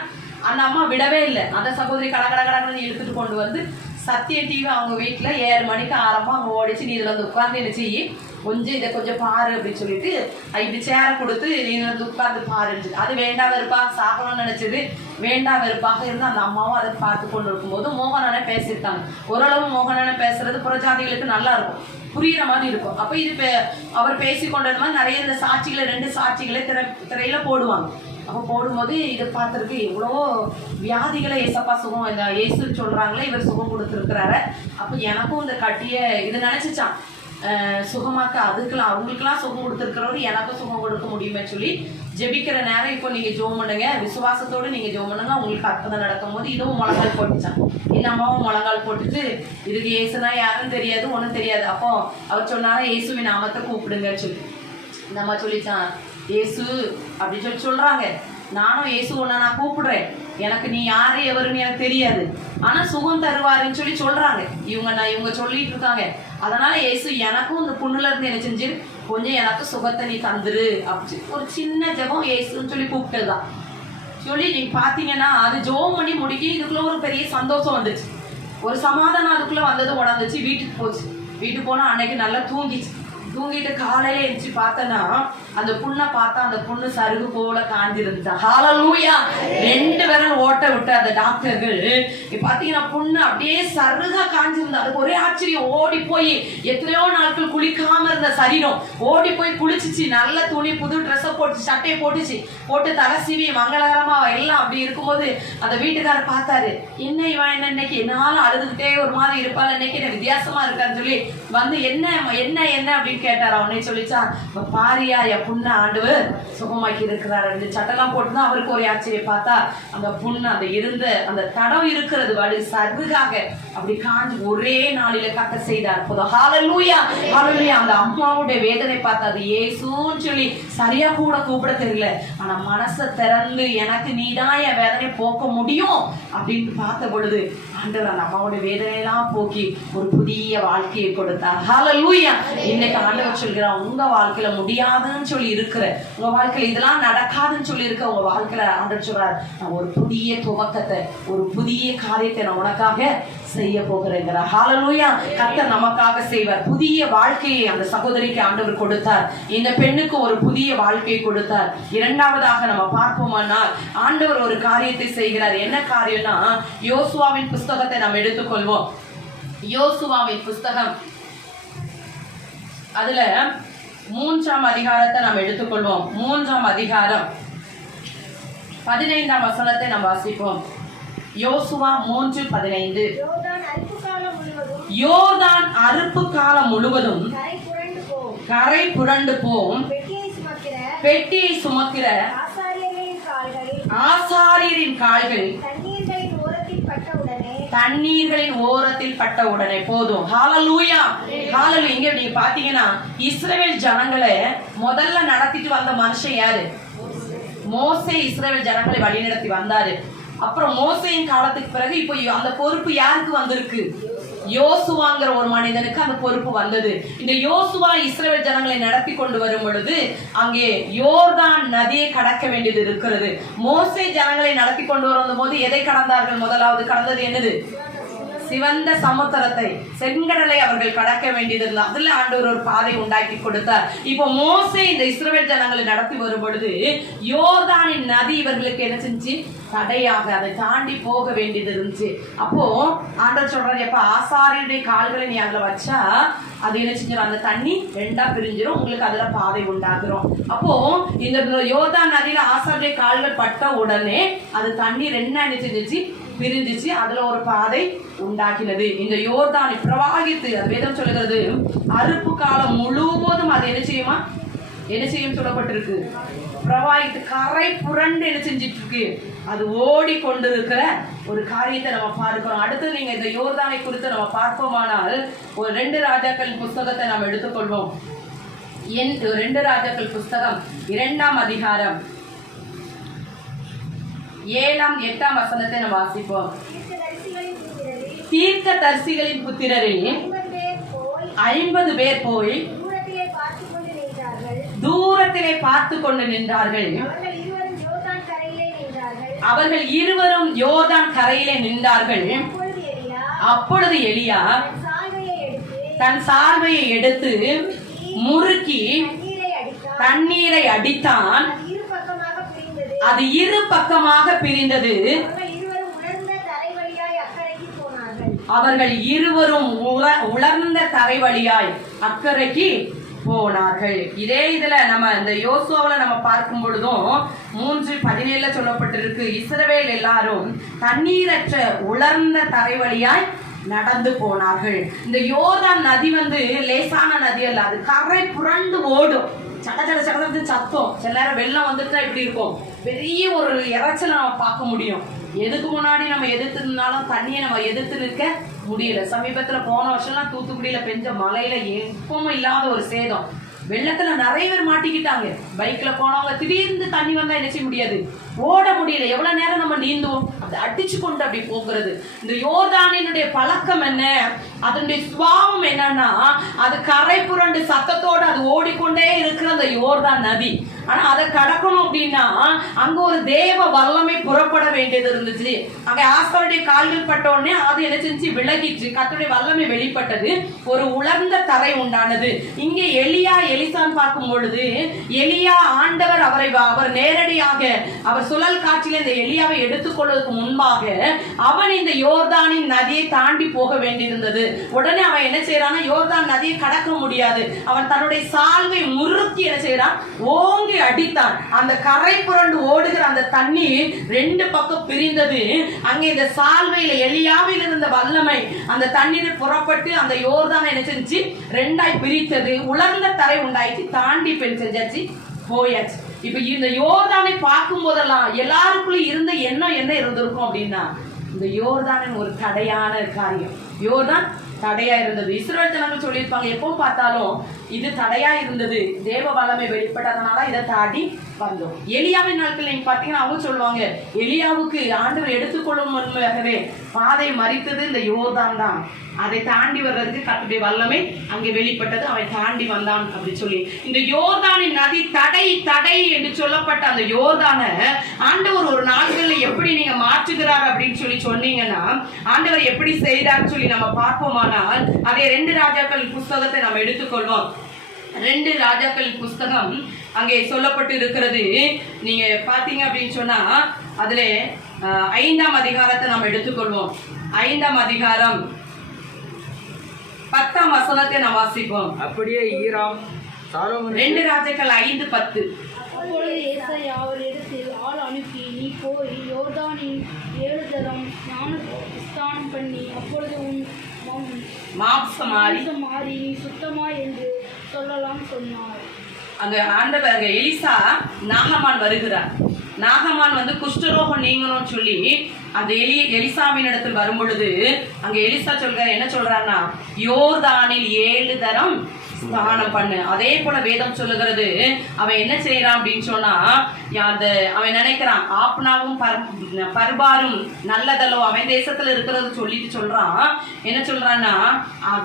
[SPEAKER 1] அந்த அம்மா விடவே இல்லை. அந்த சகோதரி கட கட கடன்னு இழுத்துட்டு கொண்டு வந்து சத்திய டிவி அவங்க வீட்டில் ஏழு மணிக்கு ஆரம்பம் அவங்க ஓடிச்சு நீ இதில் வந்து உட்காந்து என்ன செய்யி? கொஞ்சம் இதை கொஞ்சம் பாரு அப்படின்னு சொல்லிட்டு இப்படி சேர் கொடுத்து நீ வந்து உட்கார்ந்து பாருன்னு அது வேண்டாம் வெறுப்பாக சாப்பிடணும்னு நினைச்சது வேண்டாம் வெறுப்பாக இருந்து அந்த அம்மாவும் அதை பார்த்து கொண்டு இருக்கும்போது மோகனானே பேசியிருக்காங்க. ஓரளவு மோகனானே பேசுறது புறஜாதிகளுக்கு நல்லா இருக்கும். புரியுற மாதிரி இருக்கும். அப்போ இது பே- அவர் பேசி கொண்டது மாதிரி நிறைய இந்த சாட்சிகளை ரெண்டு சாட்சிகளை திரை திரையில போடுவாங்க. அப்போ போடும்போது இதை பார்த்துருக்கு எவ்வளோ வியாதிகளை ஏசப்பா சுகம் இந்த இயேசு சொல்கிறாங்களே இவர் சுகம் கொடுத்துருக்கிறாரு. அப்போ எனக்கும் இந்த கட்டியை இது நினச்சிச்சான் சுகமாக்க அதுக்கெல்லாம் அவங்களுக்கெல்லாம் சுகம் கொடுத்துருக்கிறவர் எனக்கும் சுகம் கொடுக்க முடியுமே சொல்லி ஜெபிக்கிற நேரம் இப்போ நீங்க ஜோம் பண்ணுங்க. விசுவாசத்தோடு நீங்க ஜோம் பண்ணுங்க. உங்களுக்கு அற்புதம் நடக்கும் போது இதுவும் முழங்கால் போட்டுச்சான் இந்த அம்மாவும் முழங்கால் போட்டுட்டு இதுக்கு இயேசுனா யாருன்னு தெரியாது ஒன்றும் தெரியாது. அப்போ அவர் சொன்னாரா இயேசுவை நாமத்தை கூப்பிடுங்க சொல்லி. இந்த அம்மா சொல்லிச்சான் இயேசு அப்படி சொல்லி சொல்றாங்க. நானும் இயேசு உன்னை நான் கூப்பிடுறேன். எனக்கு நீ யாரு எவருன்னு எனக்கு தெரியாது. ஆனா சுகம் தருவாருன்னு சொல்லி சொல்றாங்க. இவங்க நான் இவங்க சொல்லிட்டு இருக்காங்க. அதனால ஏசு எனக்கும் இந்த புண்ணுல இருந்து என்ன செஞ்சு கொஞ்சம் எனக்கு சுகத்தை நீ தந்துரு அப்படி ஒரு சின்ன ஜெபம் ஏசுன்னு சொல்லி கூப்பிட்டதுதான். சொல்லி நீங்க பாத்தீங்கன்னா அது ஜோம் பண்ணி முடிக்க இதுக்குள்ள ஒரு பெரிய சந்தோஷம் வந்துச்சு. ஒரு சமாதானம் அதுக்குள்ள வந்தது உடந்துச்சு வீட்டுக்கு போச்சு. வீட்டுக்கு போனா அன்னைக்கு நல்லா தூங்கிச்சு. தூங்கிட்டு காலையில எழுந்துச்சு பார்த்தனா அந்த புண்ணை பார்த்தா அந்த புண்ணு சருகு போல காஞ்சிருந்தா ஹாலலூயா ரெண்டு விரல் ஓட்ட விட்டு அந்த டாக்டர்கள் பாத்தீங்கன்னா புண்ணு அப்படியே சருகா காஞ்சிருந்தா அதுக்கு ஒரே ஆச்சரியம் ஓடி போய் எத்தனையோ நாட்கள் குளிக்காம இருந்த சரீரம். ஓடி போய் குளிச்சிச்சு நல்ல துணி புது ட்ரெஸ்ஸை போட்டு சட்டையை போட்டுச்சு. போட்டு தலை சீவி மங்களகரமா எல்லாம் அப்படி இருக்கும்போது அந்த வீட்டுக்காரர் பார்த்தாரு என்ன இவன் என்ன இன்னைக்கு? என்னாலும் அழுதுகிட்டே ஒரு மாதிரி இருப்பாள். இன்னைக்கு என்ன வித்தியாசமா இருக்கான்னு சொல்லி வந்து என்ன என்ன என்ன? அப்படின்னு கேட்டார்? அவனே சொல்லிச்சான் "இப்ப பாரியா என் புண்ணை ஆண்டவர் சுகமாக்கி இருக்கிறார் ரெண்டு சட்டெல்லாம் போட்டுதான் அவருக்கு ஒரு ஆச்சரிய பார்த்தா அந்த புண்ணு அந்த இருந்த அந்த தடம் இருக்கிறது வலு சருகாக அப்படி காஞ்சி ஒரே நாளில கட்ட செய்தார். அற்புதம் ஹalleluya ஹalleluya அந்த அம்மாவுடைய வேதனை பார்த்தா அது இயேசுன்னு சொல்லி சரியா கூட கூப்பிட தெரியல. ஆனா மனசை திறந்து எனக்கு நீதான் என் வேதனை போக்க முடியும் அப்படின்னு பார்த்த பொழுது ஆண்டவர் அந்த அம்மாவுடைய வேதனையெல்லாம் போக்கி ஒரு புதிய வாழ்க்கையை கொடுத்தார். ஹalleluya இன்னைக்கு ஆண்டவர் சொல்கிறார் உங்க வாழ்க்கையில முடியாதுன்னு சொல்லி இருக்கிற உங்க வாழ்க்கையில இதெல்லாம் நடக்காதுன்னு சொல்லி இருக்க உங்க வாழ்க்கையில ஆண்டவர் சொல்றார் நான் ஒரு புதிய துவக்கத்தை ஒரு புதிய காரியத்தை நான் உனக்காக செய்ய போகிறேங்கிறார். ஹாலலூயா கத்த நமக்காக செய்வார். புதிய வாழ்க்கையை அந்த சகோதரிக்கு ஆண்டவர் கொடுத்தார். இந்த பெண்ணுக்கு ஒரு புதிய வாழ்க்கையை கொடுத்தார். இரண்டாவதாக நம்ம பார்ப்போமானால் ஆண்டவர் ஒரு காரியத்தை செய்கிறார். என்ன காரியம்னா யோசுவாவின் புஸ்தகத்தை நாம் எடுத்துக்கொள்வோம். யோசுவாவின் புஸ்தகம் அதுல மூன்றாம் அதிகாரத்தை நாம் எடுத்துக்கொள்வோம். மூன்றாம் அதிகாரம். பதினைந்தாம் வசனத்தை நாம் வாசிப்போம். யோசுவா மூன்று பதினைந்து.
[SPEAKER 3] யோர்தான் அறுப்பு காலம் முழுவதும்
[SPEAKER 1] யோர்தான் அறுப்பு காலம் முழுவதும்
[SPEAKER 3] கரை புரண்டு போம். பெட்டியை சுமக்கிற
[SPEAKER 1] ஆசாரியரின் கால்கள்
[SPEAKER 3] தண்ணீர்களின் ஓரத்தில்
[SPEAKER 1] பட்ட உடனே போதும். ஹாலலூயா ஹாலலு இங்க நீங்க பாத்தீங்கன்னா இஸ்ரேல் ஜனங்களை முதல்ல நடத்திட்டு வந்த மனுஷன் யாரு? மோசே இஸ்ரேல் ஜனங்களை வழிநடத்தி வந்தாரு. அப்புறம் மோசையின் காலத்துக்கு பிறகு இப்போ அந்த பொறுப்பு யாருக்கு வந்திருக்கு? யோசுவாங்கிற ஒரு மனிதனுக்கு அந்த பொறுப்பு வந்தது. இந்த யோசுவா இஸ்ரேல் ஜனங்களை நடத்தி கொண்டு வரும் பொழுது அங்கே யோர்தான் நதியை கடக்க வேண்டியது இருக்கிறது. மோசை ஜனங்களை நடத்தி கொண்டு வரும் போது எதை கடந்தார்கள்? முதலாவது கடந்தது என்னது? சிவந்த சமுத்திரத்தை செங்கடலை அவர்கள் கடக்க வேண்டியது அதுல ஆண்டவர் ஒரு பாதை உண்டாக்கி கொடுத்தார் இப்போ மோசே இந்த இஸ்ரவேல் ஜனங்களை நடத்தி வரும் பொழுது யோர்தானின் நதி இவர்களுக்கு என்ன செஞ்சு? தடையாக அதை தாண்டி போக வேண்டியது இருந்துச்சு. அப்போ ஆண்டவர் சொல்றாரு எப்ப ஆசாரியுடைய கால்களை நீ அதுல வச்சா அது என்ன செஞ்சிடும் அந்த தண்ணி ரெண்டா பிரிஞ்சிடும் உங்களுக்கு அதுல பாதை உண்டாகிறோம் அப்போ இந்த யோதா நதியில ஆசாரியுடைய கால்கள் பட்ட உடனே அது தண்ணி ரெண்டா என்ன செஞ்சிச்சு? பிரிஞ்சிச்சு. அதுல ஒரு பாதை உண்டாக்கினது. இந்த யோர்தானை பிரவாகித்து அது வேதம் சொல்லுகிறது அறுப்பு காலம் முழுவதும் அது என்ன செய்யுமா? என்ன செய்யும் சொல்லப்பட்டிருக்கு? பிரவாகித்து கரை புரண்டு என்ன செஞ்சிட்டு இருக்கு அது ஓடி கொண்டிருக்கிற ஒரு காரியத்தை நம்ம பார்க்கிறோம் அடுத்து நீங்க இந்த யோர்தானை குறித்து நம்ம பார்ப்போமானால் ஒரு ரெண்டு ராஜாக்களின் புஸ்தகத்தை நாம் எடுத்துக்கொள்வோம். என் ரெண்டு ராஜாக்கள் புஸ்தகம் இரண்டாம் அதிகாரம். ஏழாம் எட்டாம் வசனத்தை நம்ம வாசிப்போம். தீர்க்க தரிசிகளின் புத்திரரில்
[SPEAKER 3] ஐம்பது பேர் போய் தூரத்திலே
[SPEAKER 1] பார்த்து கொண்டு நின்றார்கள்.
[SPEAKER 3] அவர்கள் இருவரும் யோர்தான் கரையிலே நின்றார்கள். அப்பொழுது எலியா தன் சால்வையை எடுத்து
[SPEAKER 1] முறுக்கி
[SPEAKER 3] தண்ணீரை அடித்தான்
[SPEAKER 1] தண்ணீரை அடித்தான்
[SPEAKER 3] அது இரு பக்கமாக பிரிந்தது
[SPEAKER 1] அது இரு பக்கமாக பிரிந்தது.
[SPEAKER 3] அவர்கள் இருவரும்
[SPEAKER 1] உலர்ந்த தரை வழியாய் அக்கறைக்கு போனார்கள். இதே இதுல நம்ம இந்த யோசுவாவில நம்ம பார்க்கும் பொழுதும் மூன்று பதினேழுல சொல்லப்பட்டிருக்கு. இஸ்ரவேல் எல்லாரும் தண்ணீரற்ற உலர்ந்த தரை வழியாய் நடந்து போனார்கள். இந்த யோர்தான் நதி வந்து லேசான நதி அல்ல. அது கரை புரண்டு ஓடும். சட சட சடத்து சத்தம். சில நேரம் வெள்ளம் வந்துட்டா இப்படி இருக்கும். பெரிய ஒரு இறைச்சலை நம்ம பார்க்க முடியும். எதுக்கு முன்னாடி நம்ம எதிர்த்து நின்னாலும் தண்ணியை நம்ம எதிர்த்து நிற்க முடியல. சமீபத்துல போன வருஷம்லாம் தூத்துக்குடியில பெஞ்ச மலையில எப்பவும் இல்லாத ஒரு சேதம். வெள்ளத்துல நிறைய பேர் மாட்டிக்கிட்டாங்க. பைக்ல போனவங்க திடீர்னு தண்ணி வந்தா என்ன செய்ய முடியாது? ஓட முடியல. எவ்வளவு நேரம் நம்ம நீந்துவோம்? அதை அடிச்சு கொண்டு அப்படி போக்குறது இந்த யோர்தானினுடைய பழக்கம் என்ன? அதனுடைய சுவாவம் என்னன்னா அது கரை புரண்டு சத்தத்தோட அது ஓடிக்கொண்டே இருக்கிற அந்த யோர்தான் நதி. ஆனா அதை கடக்கணும் அப்படின்னா அங்க ஒரு தேவ வல்லமை புறப்பட வேண்டியது இருந்துச்சு. அங்க ஆஸ்கருடைய கால்கள் பட்ட உடனே அது என்ன செஞ்சு விலகிச்சு கத்துடைய வல்லமை வெளிப்பட்டது. ஒரு உலர்ந்த தரை உண்டானது. இங்கே எலியா எலிசான் பார்க்கும் பொழுது எலியா ஆண்டவர் அவரை அவர் நேரடியாக அவர் சுழல் காட்சியில் இந்த எலியாவை எடுத்துக்கொள்வதற்கு முன்பாக அவன் இந்த யோர்தானின் நதியை தாண்டி போக வேண்டியிருந்தது. உடனே அவன் என்ன செய்யறான்னா யோர்தான் நதியை கடக்க முடியாது. அவன் தன்னுடைய சால்வை முறுக்கி என்ன செய்யறான்? ஓங்கி அடித்தான். அந்த கரை புரண்டு ஓடுகிற அந்த தண்ணி ரெண்டு பக்கம் பிரிந்தது. அங்கே இந்த சால்வையில எளியாவில் இருந்த வல்லமை அந்த தண்ணீர் புறப்பட்டு அந்த யோர்தானை என்ன செஞ்சு ரெண்டாய் பிரித்தது. உலர்ந்த தரை உண்டாயிடுச்சு தாண்டி பெண் செஞ்சாச்சு? போயாச்சு. இப்ப இந்த யோர்தானை பார்க்கும் போதெல்லாம் எல்லாருக்குள்ள இருந்த எண்ணம் என்ன இருந்திருக்கும் அப்படின்னா இந்த யோர்தானின் ஒரு தடையான காரியம். யோர்தான் தடையா இருந்தது. இஸ்ரோல் ஜனங்கள் சொல்லியிருப்பாங்க எப்போ பார்த்தாலும் இது தடையா இருந்தது. தேவ வல்லமை வெளிப்பட்டதுனால இதை தாண்டி வந்தோம். எலியாவின் நாட்கள் நீங்க பாத்தீங்கன்னா அவங்க சொல்லுவாங்க எலியாவுக்கு ஆண்டவர் எடுத்துக்கொள்ளும் முன்பாகவே பாதை மறித்தது இந்த யோர்தான் தான். அதை தாண்டி வர்றதுக்கு கத்துடைய வல்லமை அங்கே வெளிப்பட்டது. அவன் தாண்டி வந்தான் அப்படி சொல்லி. இந்த யோர்தானின் நதி தடை தடை என்று சொல்லப்பட்ட அந்த யோர்தான ஆண்டவர் ஒரு நாட்கள்ல எப்படி நீங்க மாற்றுகிறார் அப்படின்னு சொல்லி சொன்னீங்கன்னா ஆண்டவர் எப்படி செய்தார் சொல்லி நம்ம பார்ப்போமானால் அதே ரெண்டு ராஜாக்கள் புஸ்தகத்தை நம்ம எடுத்துக்கொள்வோம். ரெண்டு ராஜாக்கள் புஸ்தகம் அங்கே சொல்லப்பட்டு இருக்கிறது. நீங்க பாத்தீங்க அப்படின்னு சொன்னா அதுல ஐந்தாம் அதிகாரத்தை நாம் எடுத்துக்கொள்வோம். ஐந்தாம் அதிகாரம். பத்தாம் வசனத்தை நாம் வாசிப்போம்.
[SPEAKER 2] அப்படியே ஈராம் சாலோமன்
[SPEAKER 1] ரெண்டு ராஜாக்கள் ஐந்து பத்து.
[SPEAKER 4] அப்பொழுது ஏசாயா அவரிடத்தில் ஆள் அனுப்பி நீ போய் யோர்தானின் ஏழு தரம் ஞான ஸ்தானம் பண்ணி அப்பொழுது உன் மம்-
[SPEAKER 1] மாம்சம் மாறி
[SPEAKER 4] மாறி நீ சுத்தமா என்று சொல்லலாம் சொன்னார்.
[SPEAKER 1] அங்க ஆண்டவர் அங்க எலிசா நாகமான் வருகிறார். நாகமான் வந்து குஷ்டரோகம் நீங்கணும்னு சொல்லி அந்த எலி எலிசாவின் இடத்தில் வரும் பொழுது அங்க எலிசா சொல்ற என்ன சொல்றாருன்னா யோர்தானில் ஏழு தரம் ஸ்நானம் பண்ணு. அதே போல வேதம் சொல்லுகிறது. அவன் என்ன செய்யறான் அப்படின்னு சொன்னா அந்த அவன் நினைக்கிறான் ஆப்னாவும் பர்- பர்பாரும் நல்லதல்லோ அவன் தேசத்துல இருக்கிறது சொல்லிட்டு சொல்றான். என்ன சொல்றான்னா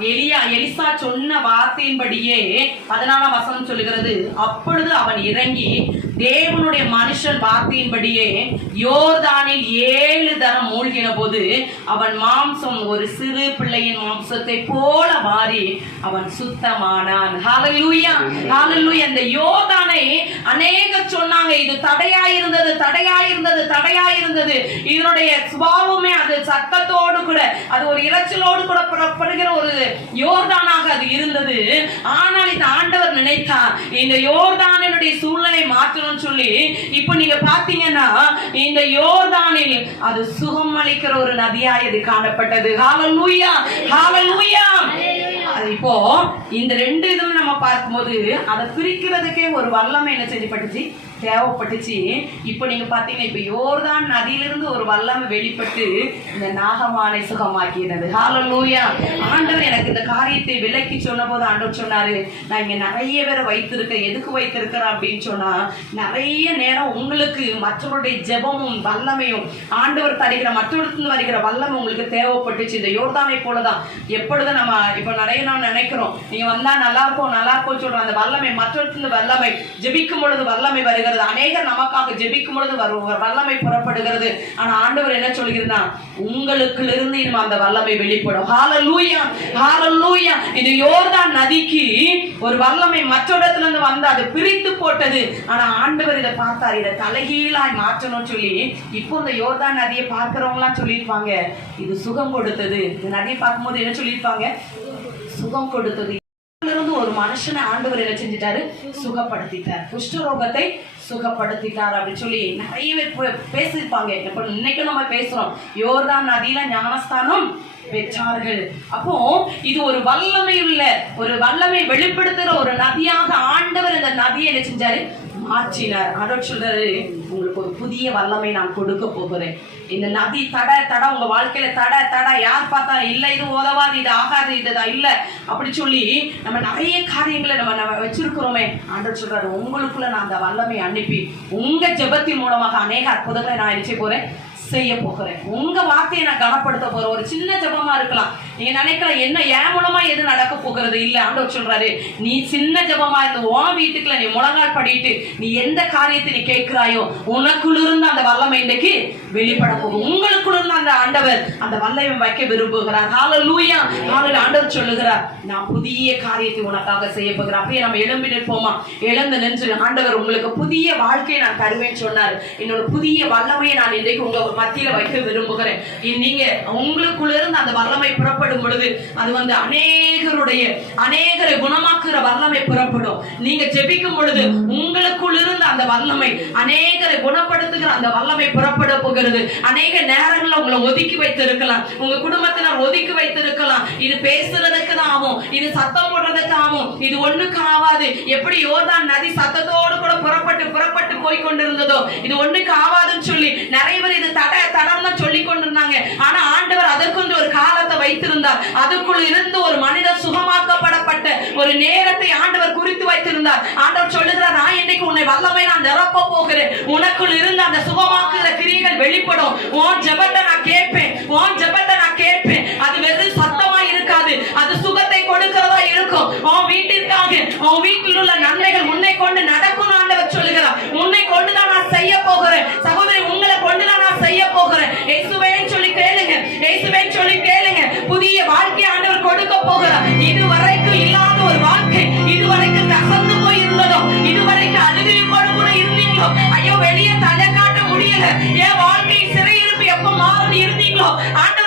[SPEAKER 1] எலியா எலிசா சொன்ன வார்த்தையின்படியே அதனால வசனம் சொல்லுகிறது. அப்பொழுது அவன் இறங்கி தேவனுடைய மனுஷன் வார்த்தையின்படியே யோர்தானில் ஏழு தரம் மூழ்கின போது அவன் மாம்சம் ஒரு சிறு பிள்ளையின் மாம்சத்தை போல மாறி அவன் சுத்தமான சுத்தமானான் ஹalleluya ஹalleluya இந்த யோர்தானை அநேகர் சொன்னாங்க இது தடையா இருந்தது தடையா இருந்தது தடையா இருந்தது இதனுடைய சுபாவமே அது சத்தத்தோடு கூட அது ஒரு இரைச்சலோடு கூட புறப்படுகிற ஒரு யோர்தானாக அது இருந்தது. ஆனால் இந்த ஆண்டவர் நினைத்தா இந்த யோர்தானினுடைய சூழ்நிலை மாற்றணும்னு சொல்லி. இப்போ நீங்க பாத்தீங்கன்னா இந்த யோர்தானில் அது சுகம் அளிக்கிற ஒரு நதியாய் இது காணப்பட்டது. ஹalleluya ஹalleluya இப்போ இந்த ரெண்டு இதுவும் நம்ம பார்க்கும்போது அதை பிரிக்கிறதுக்கே ஒரு வல்லமை என்ன செஞ்சப்பட்டுச்சு தேவைப்பட்டுச்சு. இப்போ நீங்க பாத்தீங்கன்னா இப்ப யோர்தான் நதியிலிருந்து ஒரு வல்லமை வெளிப்பட்டு இந்த நாகமானை சுகமாக்கினது ஹாலலூயா ஆண்டவர் எனக்கு இந்த காரியத்தை விலக்கி சொன்னபோது ஆண்டவர் சொன்னாரு நான் இங்க நிறைய பேரை வைத்திருக்கேன். எதுக்கு வைத்திருக்கிறேன் அப்படின்னு சொன்னா நிறைய நேரம் உங்களுக்கு மற்றவருடைய ஜெபமும் வல்லமையும் ஆண்டவர் தருகிற மற்றவர்களிருந்து வருகிற வல்லமை உங்களுக்கு தேவைப்பட்டுச்சு. இந்த யோர்தானை போலதான். எப்பொழுது நம்ம இப்ப நிறைய நான் நினைக்கிறோம். நீங்க வந்தா நல்லா இருக்கும் நல்லா இருக்கும் சொல்கிறோம் அந்த வல்லமை மற்றவர்களிருந்து வல்லமை ஜெபிக்கும் பொழுது வல்லமை வருகிறது. அநேகர் நமக்காக ஜெபிக்கும் பொழுது வல்லமை புறப்படுகிறது. ஆனா ஆண்டவர் என்ன சொல்கிறார் உங்களுக்கு இருந்து இனிமே அந்த வல்லமை வெளிப்படும். ஹாலலூயா ஹாலலூயா இது யோர்தான் நதிக்கு ஒரு வல்லமை மற்ற இடத்துல இருந்து வந்து அது பிரித்து போட்டது. ஆனா ஆண்டவர் இதை பார்த்தார். இதை தலைகீழாய் மாற்றணும்னு சொல்லி இப்போ இந்த யோர்தான் நதியை பார்க்கிறவங்களாம் சொல்லியிருப்பாங்க. இது சுகம் கொடுத்தது. இந்த நதியை பார்க்கும்போது என்ன சொல்லியிருப்பாங்க? சுகம் கொடுத்தது. ஒரு மனுஷனை ஆண்டவர் என்ன செஞ்சிட்டாரு? சுகப்படுத்திட்டார். குஷ்டரோகத்தை சுகப்படுத்திட்டார் அப்படின்னு சொல்லி நிறைய பேர் பேசியிருப்பாங்க. இப்போ இன்னைக்கு நம்ம பேசுறோம். யோர்தான் நதியில ஞானஸ்தானம் பெற்றார்கள். அப்போ இது ஒரு வல்லமை உள்ள ஒரு வல்லமை வெளிப்படுத்துகிற ஒரு நதியாக ஆண்டவர் இந்த நதியை என்ன செஞ்சாரு? மாற்றினார். அதோட சொல்றாரு உங்களுக்கு ஒரு புதிய வல்லமை நான் கொடுக்க போகிறேன். இந்த நதி தட தட உங்க வாழ்க்கையில தட தட யார் பார்த்தா இல்ல இது உதவாது இது ஆகாது இதுதா இல்ல அப்படி சொல்லி நம்ம நிறைய காரியங்களை நம்ம நம்ம வச்சிருக்கிறோமே. ஆண்டர் சொல்றாரு உங்களுக்குள்ள நான் அந்த வல்லமை அனுப்பி உங்க ஜெபத்தின் மூலமாக அநேக அற்புதங்களை நான் நினைச்சு போறேன். செய்ய போகிறேன். உங்க வார்த்தையை நான் கனப்படுத்த போறேன். ஒரு சின்ன ஜபமா இருக்கலாம். நீங்க நினைக்கலாம் என்ன என் மூலமா எது நடக்க போகிறது? இல்ல ஆண்டவர் சொல்றாரு நீ சின்ன ஜபமா இருந்து உன் வீட்டுக்குள்ள நீ முழங்கால் படிட்டு நீ எந்த காரியத்தை நீ கேட்கிறாயோ உனக்குள்ள இருந்து அந்த வல்லமை இன்னைக்கு வெளிப்பட போகும். உங்களுக்குள்ள இருந்து அந்த ஆண்டவர் அந்த வல்லமை வைக்க விரும்புகிறார். ஹalleluya ஹalleluya ஆண்டவர் சொல்லுகிறார் நான் புதிய காரியத்தை உனக்காக செய்ய போகிறேன். அப்படியே நம்ம எழும்பி நிற்போமா? எழுந்து நின்று ஆண்டவர் உங்களுக்கு புதிய வாழ்க்கையை நான் தருவேன் சொன்னார். என்னோட புதிய வல்லமையை நான் இன்றைக்கு உங்க மத்தியில வைக்க விரும்புகிறேன். நீங்க உங்களுக்குள்ள இருந்து அந்த வல்லமை புறப்படும் பொழுது அது வந்து அநேகருடைய அநேகரை குணமாக்குற வல்லமை புறப்படும். நீங்க ஜெபிக்கும் பொழுது உங்களுக்குள் இருந்து அந்த வல்லமை அநேகரை குணப்படுத்துகிற அந்த வல்லமை புறப்பட போகிறது. அநேக நேரங்கள்ல உங்களை ஒதுக்கி வைத்திருக்கலாம். உங்க குடும்பத்தினர் ஒதுக்கி வைத்திருக்கலாம். இது பேசுறதுக்கு தான் ஆகும் இது சத்தம் போடுறதுக்கு ஆகும் இது ஒண்ணுக்கு ஆகாது எப்படி யோர்தான் நதி சத்தத்தோடு கூட புறப்பட்டு புறப்பட்டு போய் கொண்டிருந்ததோ இது ஒண்ணுக்கு ஆகாதுன்னு சொல்லி நிறைய பேர் இது தட சொல்லி கொண்டிருந்தாங்க. ஆனா ஆண்டவர் அதற்கொண்டு ஒரு காலத்தை வைத்திருந்தார். அதுக்குள் இருந்து ஒரு மனிதர் சுகமாக்கப்படப்பட்ட ஒரு நேரத்தை ஆண்டவர் குறித்து வைத்திருந்தார். ஆண்டவர் சொல்லுகிறார் நான் இன்னைக்கு உன்னை வல்லமை நான் நிரப்ப போகிறேன். உனக்குள் இருந்து அந்த சுகமாக்குகிற கிரியைகள் வெளிப்படும். உன் ஜபத்தை நான் கேட்பேன். உன் ஜபத்தை நான் கேட்பேன். அது வெறும் சத்தமா இருக்காது. அது சுகத்தை கொடுக்கிறதா இருக்கும். உன் வீட்டிற்காக உன் வீட்டில் உள்ள நன்மைகள் உன்னை கொண்டு நட ஆண்டவர் சொல்லுகிறார் உன்னை கொண்டு தான் நான் செய்ய போகிறேன் சகோதரி உங்களை கொண்டு தான் நான் செய்ய போகிறேன் இயேசுவேன்னு சொல்லி கேளுங்க இயேசுவேன்னு சொல்லி கேளுங்க புதிய வாழ்க்கை ஆண்டவர் இதுவரைக்கும் இல்லாத ஒரு வாழ்க்கை இதுவரைக்கும் கசந்து போய் இருந்ததோ இதுவரைக்கும் அழுகையோடு கூட இருந்தீங்களோ? ஐயோ வெளியே தலை காட்ட முடியல. என் வாழ்க்கை சிறையிருப்பு எப்ப மாறும் இருந்தீங்களோ? ஆனா